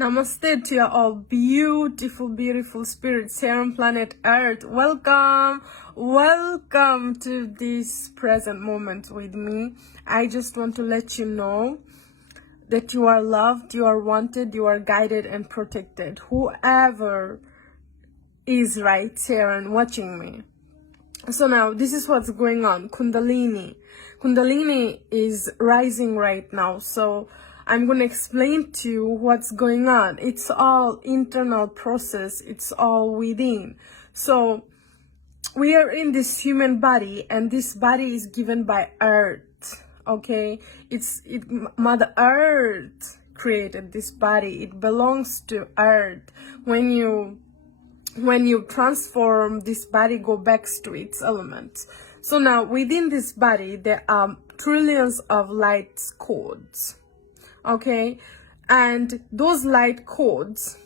Namaste to you all beautiful spirits here on planet Earth. Welcome to this present moment with me. I just want to let you know that you are loved, you are wanted, you are guided and protected. Whoever is right here and watching me. So now this is what's going on. Kundalini is rising right now. So I'm going to explain to you what's going on. It's all internal process. It's all within. So we are in this human body, and this body is given by Earth. Okay, Mother Earth created this body. It belongs to Earth. When you transform this body, go back to its elements. So now within this body there are trillions of light codes. Okay, and those light codes,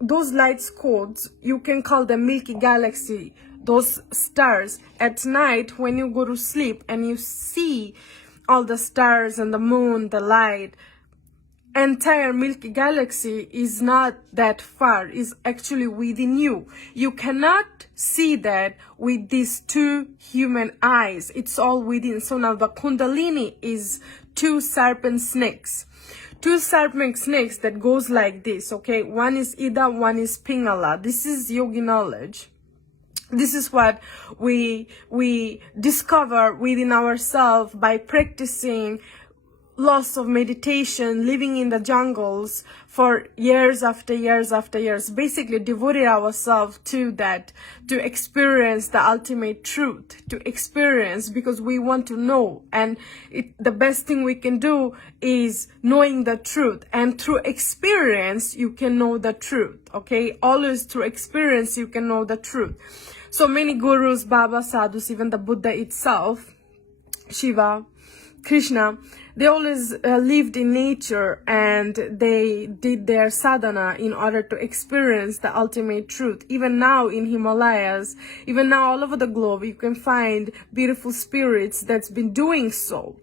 those light codes, you can call them Milky Galaxy, those stars. At night when you go to sleep and you see all the stars and the moon, the light, entire Milky Galaxy is not that far, is actually within you. You cannot see that with these two human eyes. It's all within. So now the Kundalini is two serpent snakes that goes like this. Okay, one is Ida, one is Pingala. This is yogi knowledge. This is what we discover within ourselves by practicing lots of meditation, living in the jungles for years after years, basically devoted ourselves to that, to experience the ultimate truth, to experience, because we want to know. And the best thing we can do is knowing the truth, and through experience you can know the truth. Okay, always through experience you can know the truth. So many gurus, Baba, sadhus, even the Buddha itself, Shiva, Krishna, they always lived in nature, and they did their sadhana in order to experience the ultimate truth. Even now in Himalayas, even now all over the globe, you can find beautiful spirits that's been doing so.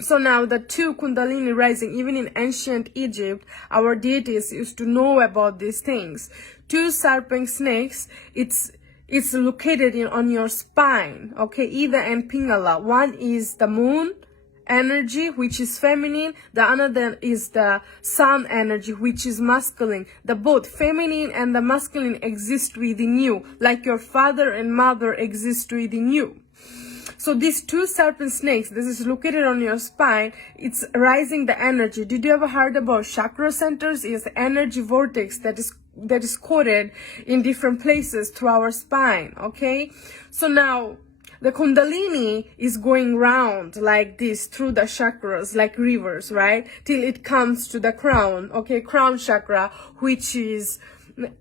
So now the two Kundalini rising, even in ancient Egypt, our deities used to know about these things. Two serpent snakes, it's located on your spine. Okay, Ida and Pingala. One is the moon energy, which is feminine. The another is the sun energy, which is masculine. The both feminine and the masculine exist within you, like your father and mother exist within you. So these two serpent snakes, this is located on your spine. It's rising the energy. Did you ever heard about chakra centers? It's energy vortex that is coded in different places through our spine. Okay, so now the Kundalini is going round like this through the chakras, like rivers, right? Till it comes to the crown, okay, crown chakra, which is the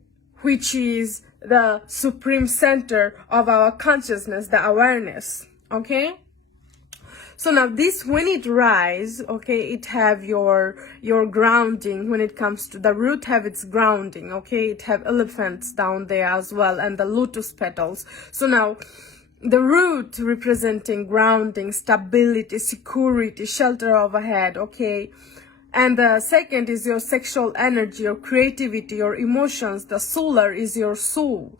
supreme center of our consciousness, the awareness, okay? So now this, when it rise, okay, it have your grounding. When it comes to the root, have its grounding, okay? It have elephants down there as well, and the lotus petals. So now the root representing grounding, stability, security, shelter overhead, okay? And the second is your sexual energy, your creativity, your emotions. The solar is your soul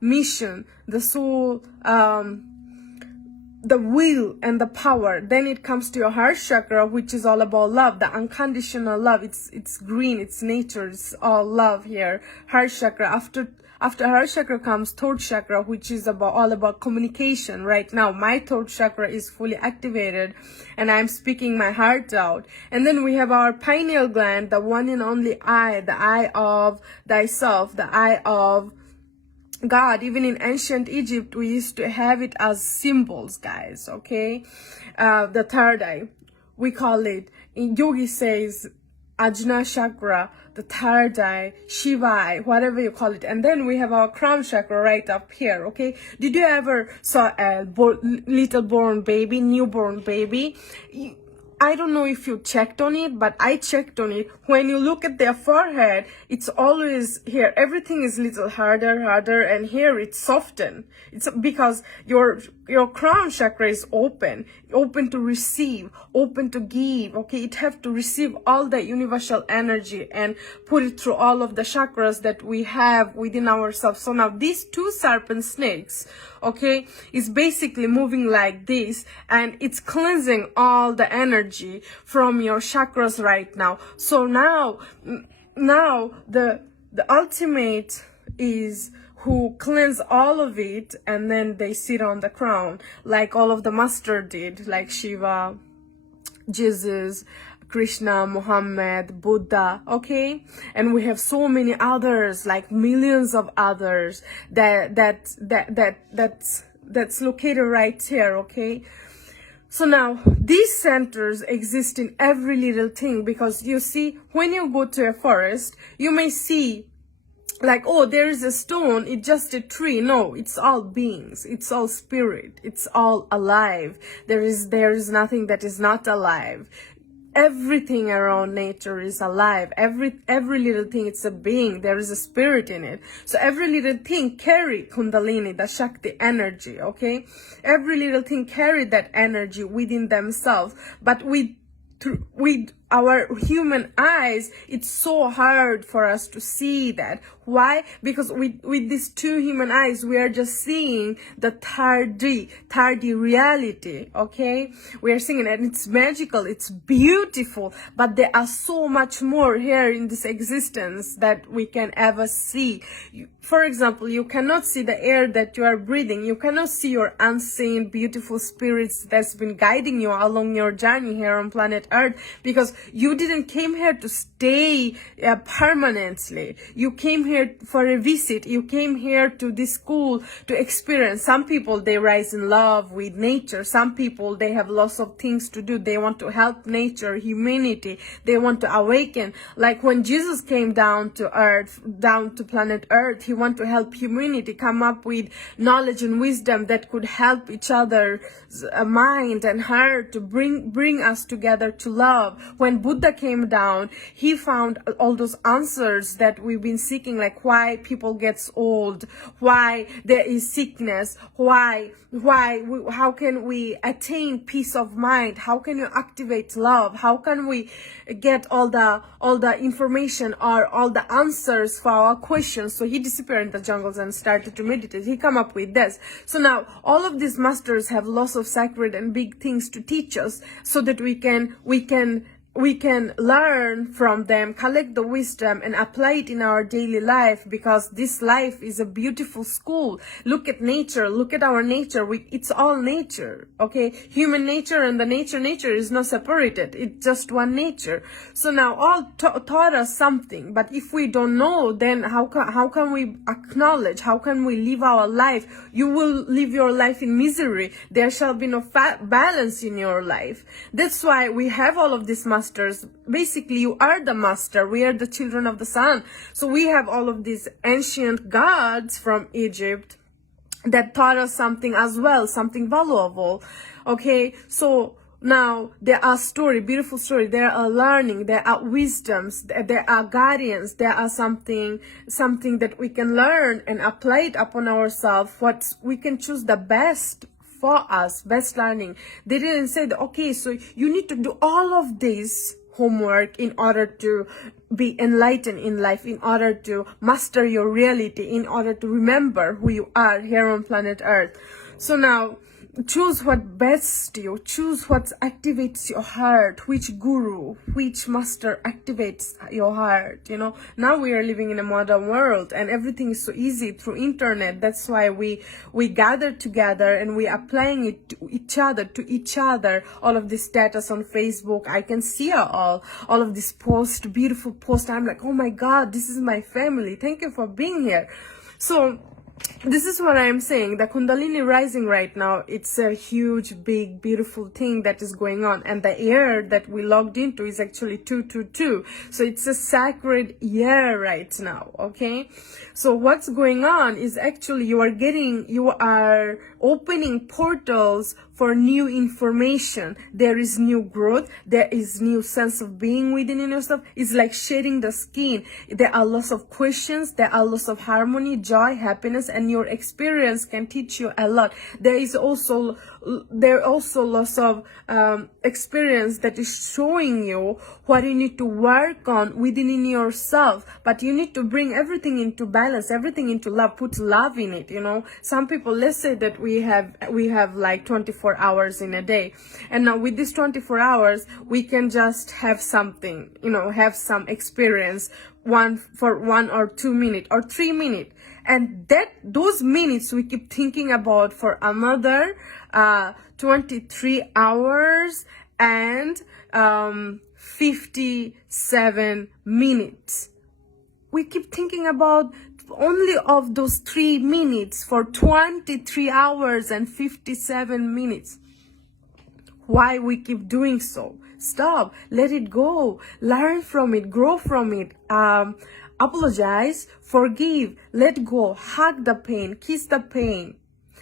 mission, the soul, the will and the power. Then it comes to your heart chakra, which is all about love, the unconditional love. It's green, it's nature, it's all love here. Heart chakra. After heart chakra comes throat chakra, which is all about communication. Right now my throat chakra is fully activated and I'm speaking my heart out. And then we have our pineal gland, the one and only eye, the eye of thyself, the eye of God. Even in ancient Egypt, we used to have it as symbols, guys, okay? The third eye, we call it, in yogi says, Ajna chakra, the third eye, Shiva eye, whatever you call it. And then we have our crown chakra right up here, okay? Did you ever saw a newborn baby? I don't know if you checked on it, but I checked on it. When you look at their forehead, it's always here. Everything is little harder, and here it's softened. It's because your crown chakra is open to receive, open to give. Okay, it have to receive all the universal energy and put it through all of the chakras that we have within ourselves. So now these two serpent snakes, okay, is basically moving like this, and it's cleansing all the energy from your chakras right now. So now the ultimate is who cleanse all of it, and then they sit on the crown like all of the master did, like Shiva, Jesus, Krishna, Muhammad, Buddha, okay? And we have so many others, like millions of others that's located right here, okay? So now these centers exist in every little thing, because you see, when you go to a forest, you may see like, oh, there is a stone, it's just a tree. No, it's all beings, it's all spirit, it's all alive. There is nothing that is not alive. Everything around nature is alive. Every little thing, it's a being. There is a spirit in it. So every little thing carry Kundalini, the Shakti energy, okay? Every little thing carry that energy within themselves. But with our human eyes, it's so hard for us to see that. Why? Because with these two human eyes, we are just seeing the 3D reality, okay? We are seeing it, and it's magical, it's beautiful, but there are so much more here in this existence that we can ever see. For example, you cannot see the air that you are breathing. You cannot see your unseen, beautiful spirits that's been guiding you along your journey here on planet Earth, because you didn't came here to stay permanently. You came here for a visit. You came here to this school to experience. Some people, they rise in love with nature. Some people, they have lots of things to do. They want to help nature, humanity. They want to awaken. Like when Jesus came down to earth, down to planet Earth, he wanted to help humanity come up with knowledge and wisdom that could help each other's mind and heart to bring us together to love. When Buddha came down, he found all those answers that we've been seeking, like why people gets old, why there is sickness, how can we attain peace of mind, how can you activate love, how can we get all the information or all the answers for our questions. So he disappeared in the jungles and started to meditate. He come up with this. So now all of these masters have lots of sacred and big things to teach us, so that we can learn from them, collect the wisdom, and apply it in our daily life, because this life is a beautiful school. Look at nature, look at our nature. It's all nature, okay? Human nature and the nature is not separated. It's just one nature. So now all taught us something, but if we don't know, then how can we acknowledge? How can we live our life? You will live your life in misery. There shall be no balance in your life. That's why we have all of these masters. Basically, you are the master. We are the children of the sun. So we have all of these ancient gods from Egypt that taught us something as well, something valuable. Okay, so now there are beautiful story. There are learning. There are wisdoms. There are guardians. There are something that we can learn and apply it upon ourselves. What we can choose the best for us, best learning. They didn't say that, okay, so you need to do all of this homework in order to be enlightened in life, in order to master your reality, in order to remember who you are here on planet Earth. So now choose what best you, choose what activates your heart, which guru, which master activates your heart. You know, now we are living in a modern world and everything is so easy through internet. That's why we gather together and we are applying it to each other, all of this status on Facebook. I can see all of this beautiful post. I'm like, oh my God, this is my family. Thank you for being here. So this is what I'm saying. The Kundalini Rising right now, it's a huge, big, beautiful thing that is going on. And the year that we logged into is actually 222. So it's a sacred year right now, okay? So what's going on is actually you are opening portals for new information. There is new growth. There is new sense of being within yourself. It's like shedding the skin. There are lots of questions. There are lots of harmony, joy, happiness, and your experience can teach you a lot. There are also lots of experience that is showing you what you need to work on within in yourself. But you need to bring everything into balance, everything into love, put love in it. Some people, let's say that we have like 24 hours in a day, and now with these 24 hours we can just have something, have some experience, for 1 or 2 minutes or 3 minutes, and those minutes we keep thinking about for another 23 hours and 57 minutes. We keep thinking about only of those 3 minutes for 23 hours and 57 minutes. Why we keep doing so? Stop. Let it go. Learn from it. Grow from it. Apologize. Forgive. Let go. Hug the pain. Kiss the pain.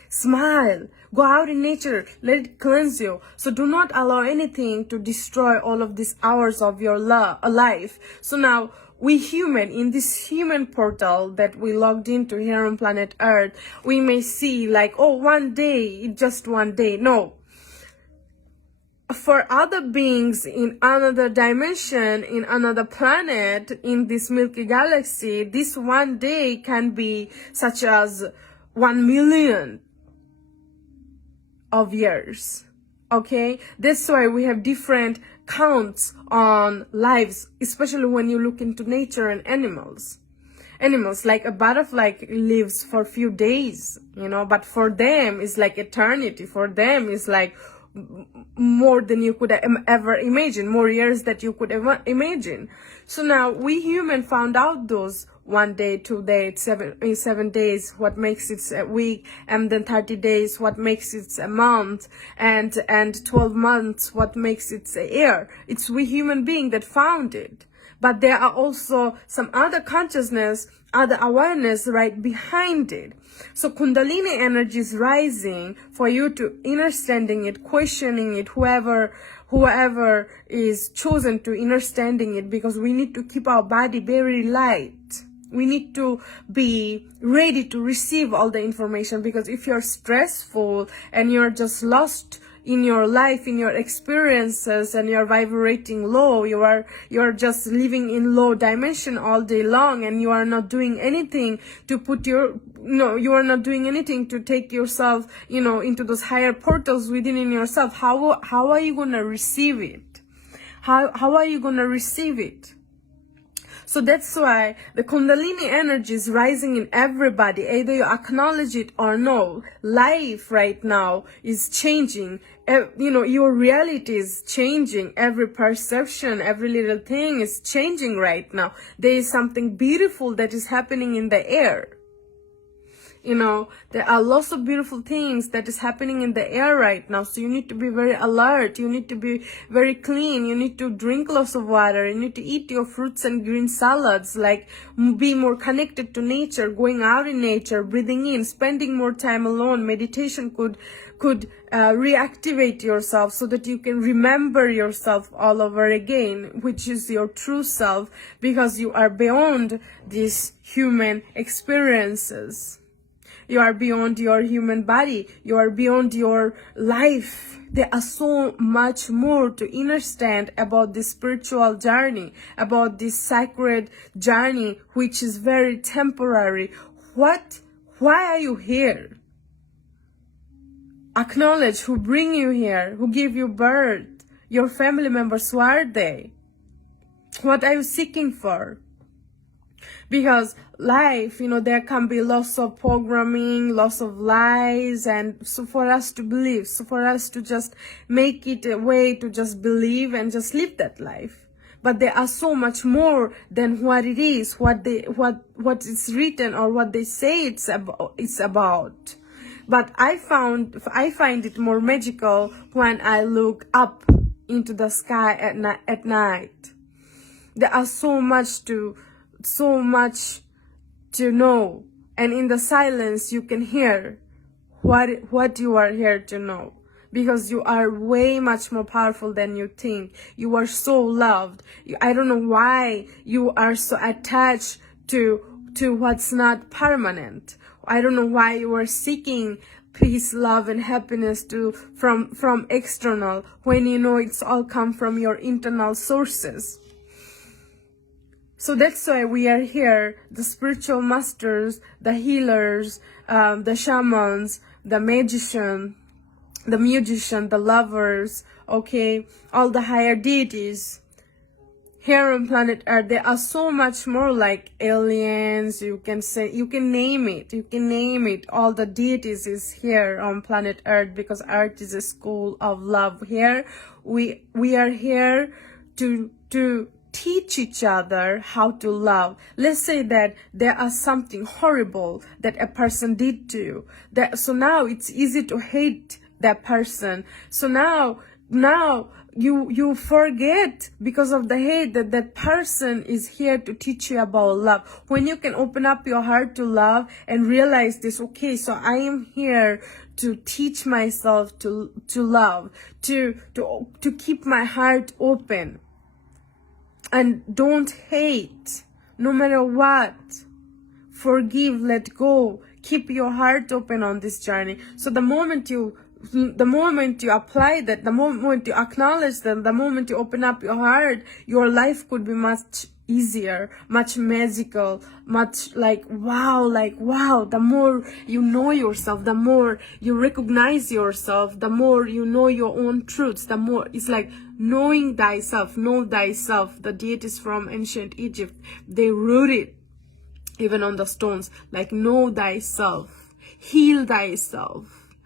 Smile. Go out in nature. Let it cleanse you. So do not allow anything to destroy all of these hours of your life. So now, we human, in this human portal that we logged into here on planet Earth, we may see like, oh, one day, just one day. No. For other beings in another dimension, in another planet, in this Milky Galaxy, this one day can be such as 1 million of years. Okay? That's why we have different counts on lives, especially when you look into nature and animals. Animals, like a butterfly lives for a few days, but for them it's like eternity. For them it's like more than you could ever imagine, more years that you could ever imagine. So now we human found out those 1 day, 2 days, 7 days, what makes it a week, and then 30 days, what makes it a month, and 12 months, what makes it a year. It's we human being that found it. But there are also some other consciousness, other awareness right behind it. So Kundalini energy is rising for you to understanding it, questioning it, whoever is chosen to understanding it, because we need to keep our body very light. We need to be ready to receive all the information, because if you're stressful and you're just lost in your life, in your experiences, and you're vibrating low, you're just living in low dimension all day long, and you are not doing anything to you are not doing anything to take yourself, into those higher portals within in yourself. How are you gonna receive it? How are you gonna receive it? So that's why the Kundalini energy is rising in everybody, either you acknowledge it or no. Life right now is changing. Your reality is changing. Every perception, every little thing is changing right now. There is something beautiful that is happening in the air. There are lots of beautiful things that is happening in the air right now. So you need to be very alert. You need to be very clean. You need to drink lots of water. You need to eat your fruits and green salads, like be more connected to nature, going out in nature, breathing in, spending more time alone. Meditation could reactivate yourself so that you can remember yourself all over again, which is your true self, because you are beyond these human experiences. You are beyond your human body. You are beyond your life. There are so much more to understand about this spiritual journey, about this sacred journey, which is very temporary. Why are you here? Acknowledge who bring you here, who give you birth. Your family members, who are they? What are you seeking for? Because life, there can be lots of programming, lots of lies, and so for us to believe, so for us to just make it a way to just believe and just live that life. But there are so much more than what it is, what is written or what they say it's about. But I find it more magical when I look up into the sky at night. There are so much to know, and in the silence you can hear what you are here to know. because you are way much more powerful than you think. You are so loved. I don't know why you are so attached to what's not permanent. I don't know why you are seeking peace, love, and happiness from external, when you know it's all come from your internal sources. So that's why we are here, the spiritual masters, the healers, the shamans, the magician, the musician, the lovers, okay, all the higher deities. Here on planet Earth, there are so much more like aliens, you can name it. All the deities is here on planet Earth, because Earth is a school of love. Here, we are here to teach each other how to love. Let's say that there are something horrible that a person did to you. So now it's easy to hate that person. So now you forget, because of the hate, that person is here to teach you about love. When you can open up your heart to love and realize this, okay, so I am here to teach myself to love, to keep my heart open, and don't hate, no matter what. Forgive, let go, keep your heart open on this journey. So the moment you apply that, the moment you acknowledge them, the moment you open up your heart, your life could be much easier, much magical, much like wow. The more you know yourself, the more you recognize yourself, the more you know your own truths, the more it's like knowing thyself. Know thyself. The deities from ancient Egypt, they wrote it even on the stones, like know thyself, heal thyself.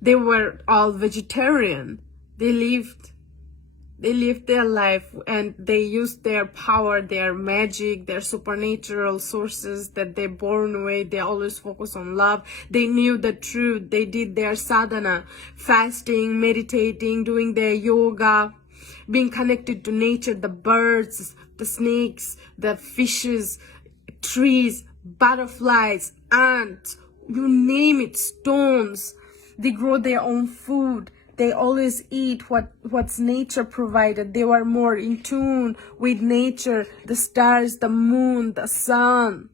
They were all vegetarian. They lived their life, and they used their power, their magic, their supernatural sources that they born with. They always focus on love. They knew the truth. They did their sadhana, fasting, meditating, doing their yoga, being connected to nature, the birds, the snakes, the fishes, trees, butterflies, ants, you name it, stones. They grow their own food. They always eat what's nature provided. They were more in tune with nature, the stars, the moon, the sun.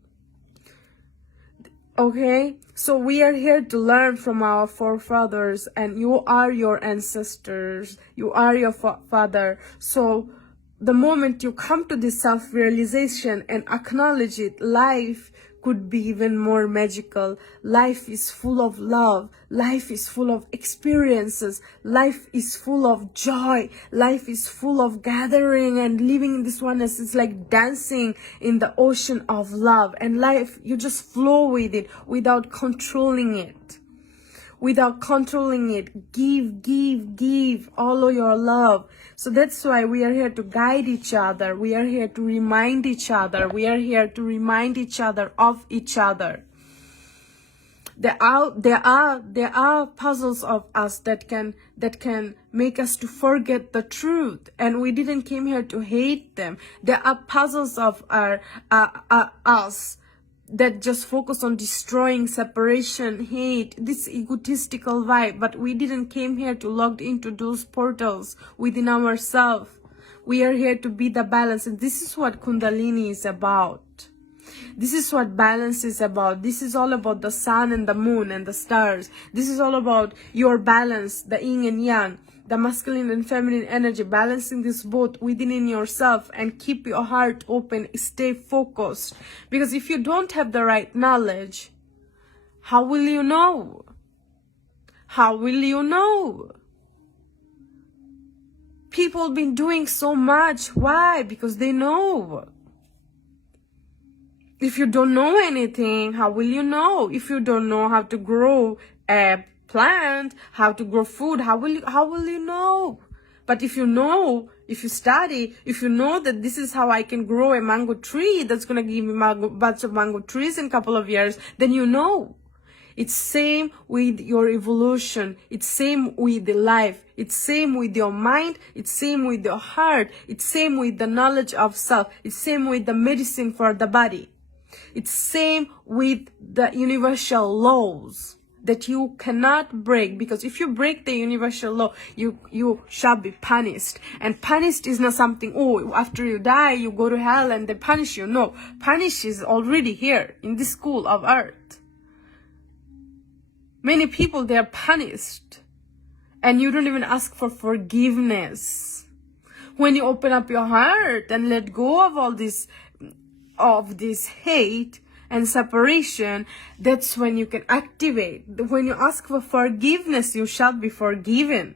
Okay? So we are here to learn from our forefathers, and you are your ancestors. You are your father. So the moment you come to this self-realization and acknowledge it, life could be even more magical. Life is full of love. Life is full of experiences. Life is full of joy. Life is full of gathering and living in this oneness. It's like dancing in the ocean of love. And life, you just flow with it without controlling it. Without controlling it. Give all of your love. So that's why we are here to guide each other. We are here to remind each other. We are here to remind each other of each other. There are puzzles of us that can make us to forget the truth, and we didn't came here to hate them. There are puzzles of us that just focus on destroying, separation, hate, this egotistical vibe. But we didn't came here to log into those portals within ourselves. We are here to be the balance. And this is what Kundalini is about. This is what balance is about. This is all about the sun and the moon and the stars. This is all about your balance, the yin and yang, the masculine and feminine energy, balancing this both within in yourself, and keep your heart open, stay focused. Because if you don't have the right knowledge, how will you know? How will you know? People been doing so much. Why? Because they know. If you don't know anything, how will you know? If you don't know how to grow a plant, how to grow food, how will you know? But if you know, if you study, if you know that this is how I can grow a mango tree that's gonna give me a bunch of mango trees in a couple of years, then you know. It's same with your evolution. It's same with the life. It's same with your mind. It's same with your heart. It's same with the knowledge of self. It's same with the medicine for the body. It's same with the universal laws. that you cannot break, because if you break the universal law, you shall be punished. And punished is not something, oh, after you die you go to hell and they punish you. No, punish is already here in this school of earth. Many people, they are punished and you don't even ask for forgiveness. When you open up your heart and let go of all this hate and separation, that's when you can activate. When you ask for forgiveness, you shall be forgiven.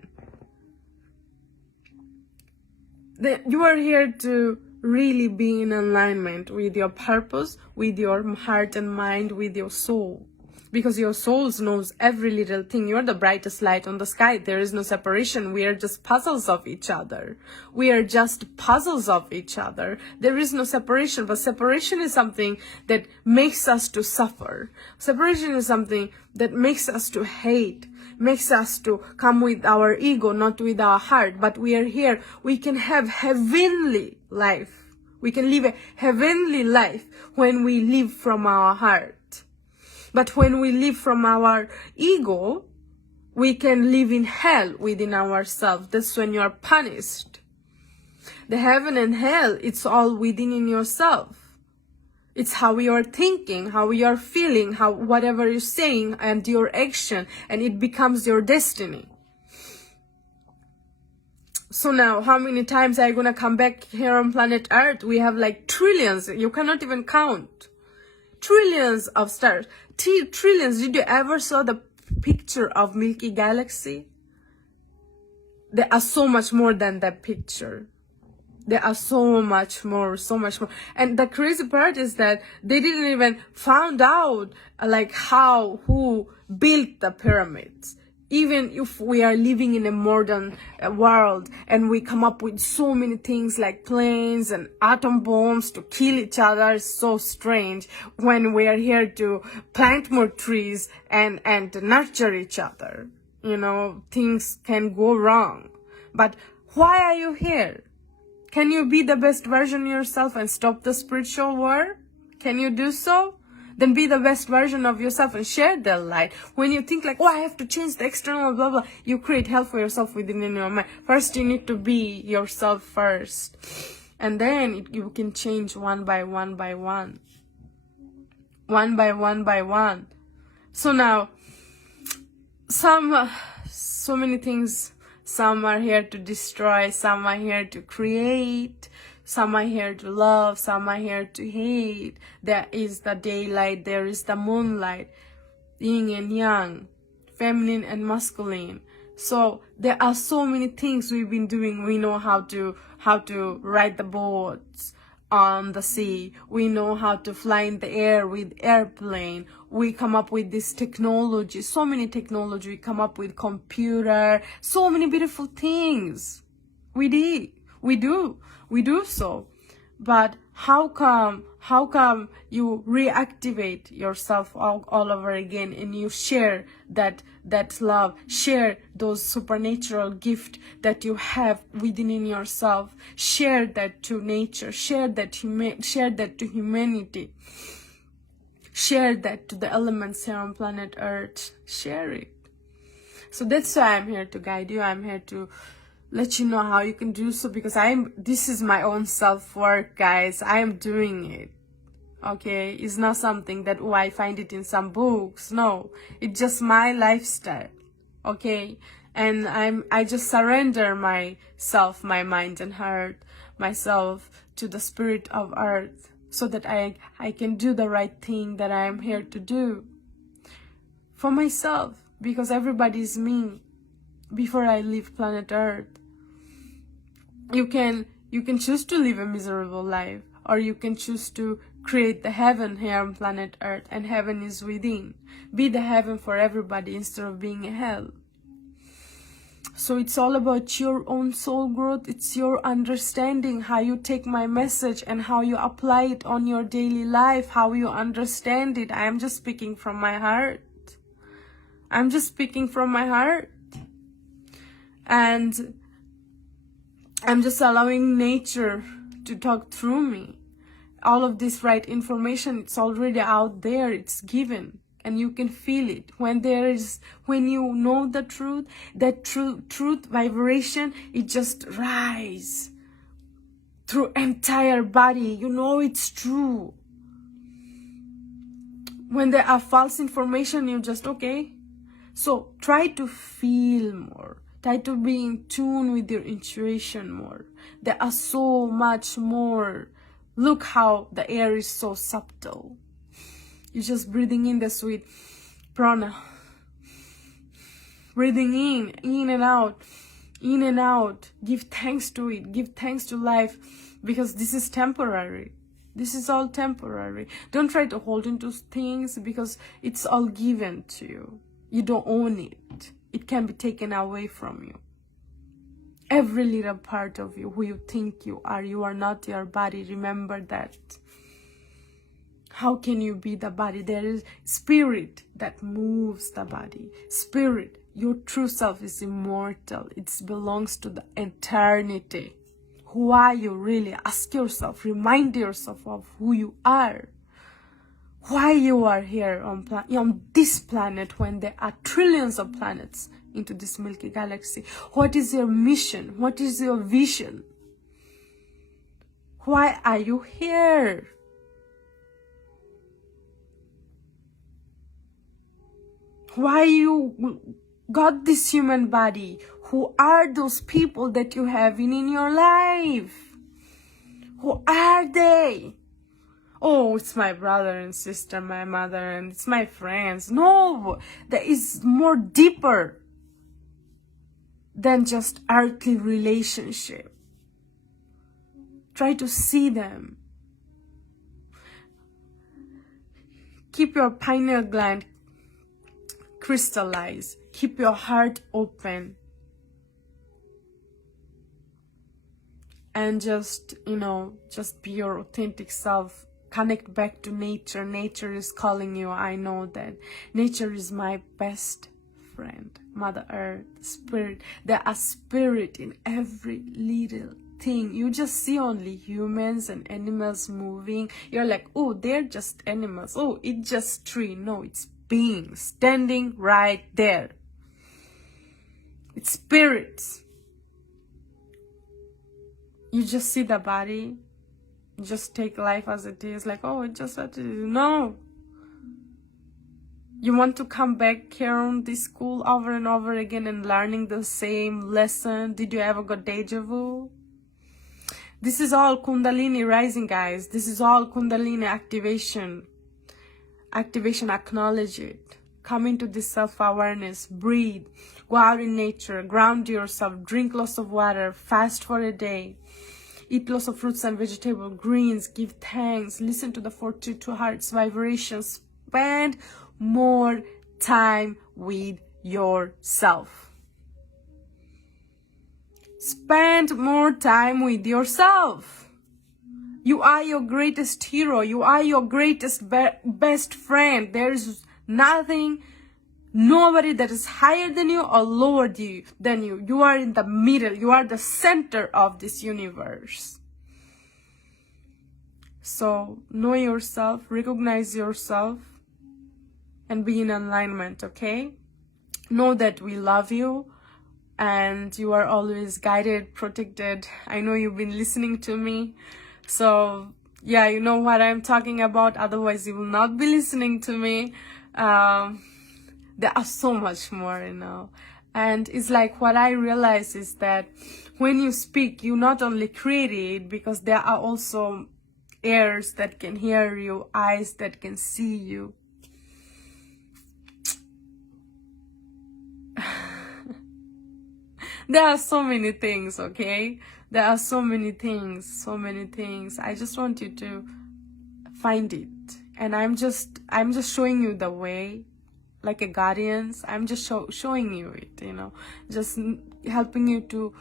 You are here to really be in alignment with your purpose, with your heart and mind, with your soul. Because your soul knows every little thing. You're the brightest light on the sky. There is no separation. We are just puzzles of each other. We are just puzzles of each other. There is no separation. But separation is something that makes us to suffer. Separation is something that makes us to hate. Makes us to come with our ego, not with our heart. But we are here. We can have heavenly life. We can live a heavenly life when we live from our heart. But when we live from our ego, we can live in hell within ourselves. That's when you are punished. The heaven and hell, it's all within in yourself. It's how you are thinking, how you are feeling, how whatever you're saying and your action, and it becomes your destiny. So now, how many times are you gonna come back here on planet Earth? We have like trillions. You cannot even count. Trillions of stars. Trillions. Did you ever saw the picture of Milky Galaxy? There are so much more than that picture. There are so much more. And the crazy part is that they didn't even found out like who built the pyramids. Even if we are living in a modern world and we come up with so many things like planes and atom bombs to kill each other, it's so strange when we are here to plant more trees and nurture each other. You know, things can go wrong. But why are you here? Can you be the best version of yourself and stop the spiritual war? Can you do so? Then be the best version of yourself and share that light. When you think like, oh, I have to change the external, blah, blah, you create hell for yourself within your mind. First, you need to be yourself first. And then you can change one by one by one. One by one by one. So now, so many things. Some are here to destroy. Some are here to create. Some are here to love, some are here to hate. There is the daylight, there is the moonlight, yin and yang, feminine and masculine. So there are so many things we've been doing. We know how to ride the boats on the sea. We know how to fly in the air with airplane. We come up with this technology, so many technology. We come up with computer, so many beautiful things. We do so. But how come you reactivate yourself all over again and you share that love, share those supernatural gift that you have within in yourself, share that to nature, share that to humanity, share that to the elements here on planet Earth, share it. So that's why I'm here to guide you. I'm here to let you know how you can do so, because this is my own self-work, guys. I am doing it. Okay, it's not something that, oh, I find it in some books. No, it's just my lifestyle. Okay, and I just surrender myself, my mind and heart, myself to the spirit of earth, so that I can do the right thing that I am here to do for myself, because everybody is me. Before I leave planet Earth, you can choose to live a miserable life, or you can choose to create the heaven here on planet Earth, and heaven is within. Be the heaven for everybody instead of being a hell. So it's all about your own soul growth. It's your understanding, how you take my message and how you apply it on your daily life, how you understand it. I am just speaking from my heart. I'm just speaking from my heart. And I'm just allowing nature to talk through me. All of this right information, it's already out there, it's given. and you can feel it. When you know the truth, that truth vibration, it just rise through entire body. You know it's true. When there are false information, you just, okay. So try to feel more. Try to be in tune with your intuition more. There are so much more. Look how the air is so subtle. You're just breathing in the sweet prana. Breathing in and out, in and out. Give thanks to it. Give thanks to life, because this is temporary. This is all temporary. Don't try to hold into things, because it's all given to you. You don't own it. It can be taken away from you. Every little part of you, who you think you are not your body. Remember that. How can you be the body? There is spirit that moves the body. Spirit, your true self is immortal. It belongs to the eternity. Who are you really? Ask yourself, remind yourself of who you are. Why you are here on this planet when there are trillions of planets into this Milky Galaxy. What is your mission? What is your vision? Why are you here? Why you got this human body? Who are those people that you have in your life? Who are they? Oh, it's my brother and sister, my mother, and it's my friends. No, there is more deeper than just earthly relationship. Try to see them. Keep your pineal gland crystallized. Keep your heart open. And just be your authentic self. Connect back to nature. Nature is calling you. I know that. Nature is my best friend. Mother Earth, Spirit. There are spirit in every little thing. You just see only humans and animals moving. You're like, oh, they're just animals. Oh, it's just tree. No, it's beings standing right there. It's spirits. You just see the body. You just take life as it is. Like, oh, it's just what it is. No. You want to come back here on this school over and over again and learning the same lesson. Did you ever got deja vu? This is all Kundalini Rising, guys. This is all Kundalini activation. Activation, acknowledge it. Come into this self-awareness. Breathe. Go out in nature. Ground yourself. Drink lots of water. Fast for a day. Eat lots of fruits and vegetables, greens. Give thanks. Listen to the 42 Hertz vibrations. Spend more time with yourself. Spend more time with yourself. You are your greatest hero. You are your greatest best friend. There is nothing, nobody that is higher than you or lower than you. You are in the middle. You are the center of this universe. So know yourself, recognize yourself, and be in alignment, okay? Know that we love you and you are always guided, protected. I know you've been listening to me. So yeah, you know what I'm talking about. Otherwise, you will not be listening to me. There are so much more, and it's like what I realize is that when you speak, you not only create it, because there are also ears that can hear you, eyes that can see you. There are so many things, okay? There are so many things, so many things. I just want you to find it. And I'm just showing you the way, like a guardian. I'm just showing you it, just helping you to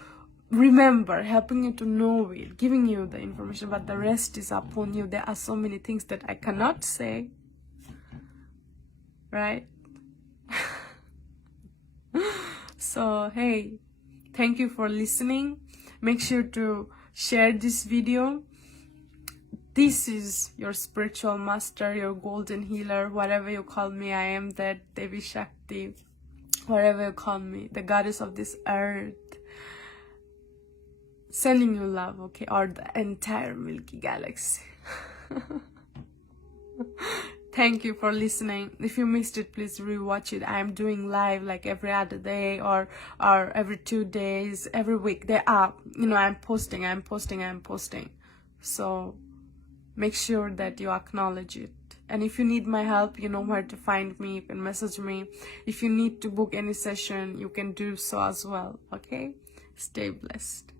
remember, helping you to know it, giving you the information, but the rest is upon you. There are so many things that I cannot say, right? So, hey, thank you for listening. Make sure to share this video. This is your spiritual master, your golden healer, whatever you call me. I am that Devi Shakti, whatever you call me, the goddess of this earth, sending you love, okay, or the entire Milky Galaxy. Thank you for listening. If you missed it, please rewatch it. I'm doing live like every other day or every 2 days, every week. They're up. You know, I'm posting. So make sure that you acknowledge it. And if you need my help, you know where to find me. You can message me. If you need to book any session, you can do so as well. Okay? Stay blessed.